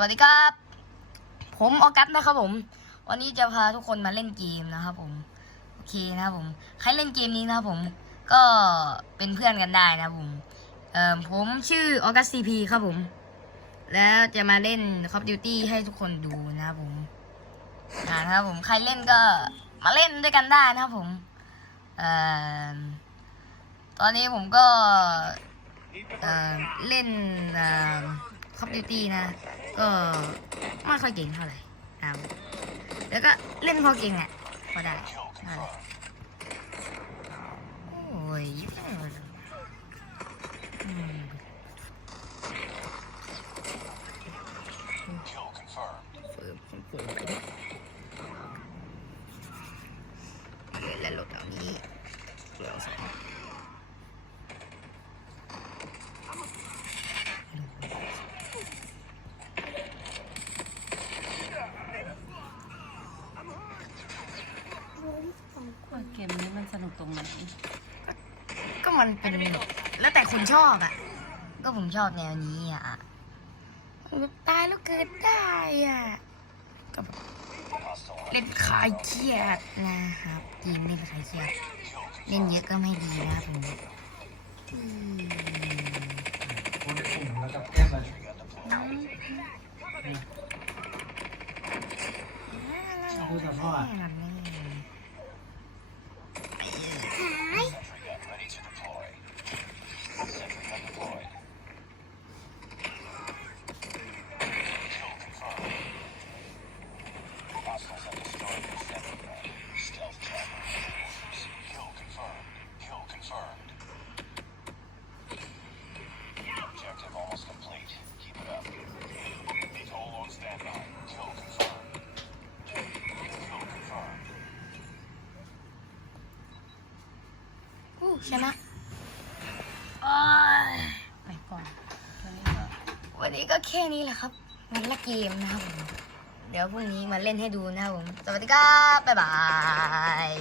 วัสดีครับ ผมออกัสนะครับผม วันนี้จะพาทุกคนมาเล่นเกมนะครับผม โอเคนะครับผม ใครเล่นเกมนี้นะครับผม ก็เป็นเพื่อนกันได้นะครับผม เอ่อ ผมชื่อออกัสซีพีครับผม แล้วจะมาเล่น Call of Duty ให้ทุกคนดูนะครับผมนะครับผม ใครเล่นก็มาเล่นด้วยกันได้นะครับผม เอ่อ ตอนนี้ผมก็ เอ่อ เล่น เอ่อ คอมดิวตี้นะ ก็ไม่ค่อยเก่งเท่าไหร่ครับแล้วก็เล่นพอเก่งแหละพอได้ไดโอ้ยอืมเฟิร์มเฟิร์มไปดิเล่นแล้วรถเหล่านี้เหลือสอง ว่าเกมนี้มันสนุกตรงไหน ก็มันเป็น แล้วแต่คนชอบอะ ก็ผมชอบแนวนี้อะแบบตายแล้วเกิดได้อะก็แบบเล่นคลายเครียดนะครับเกมเล่นคลายเครียดเล่นเยอะก็ไม่ดีนะครับผมอืมคุณปุ่มแล้วกับแก้มมันพูดกับพ่อ ชนะโอ้ยไปก่อนวันนี้ก็วันนี้ก็แค่นี้แหละครับงานละเกมนะครับผมเดี๋ยวพรุ่งนี้มาเล่นให้ดูนะครับผม สวัสดีครับ บ๊ายบาย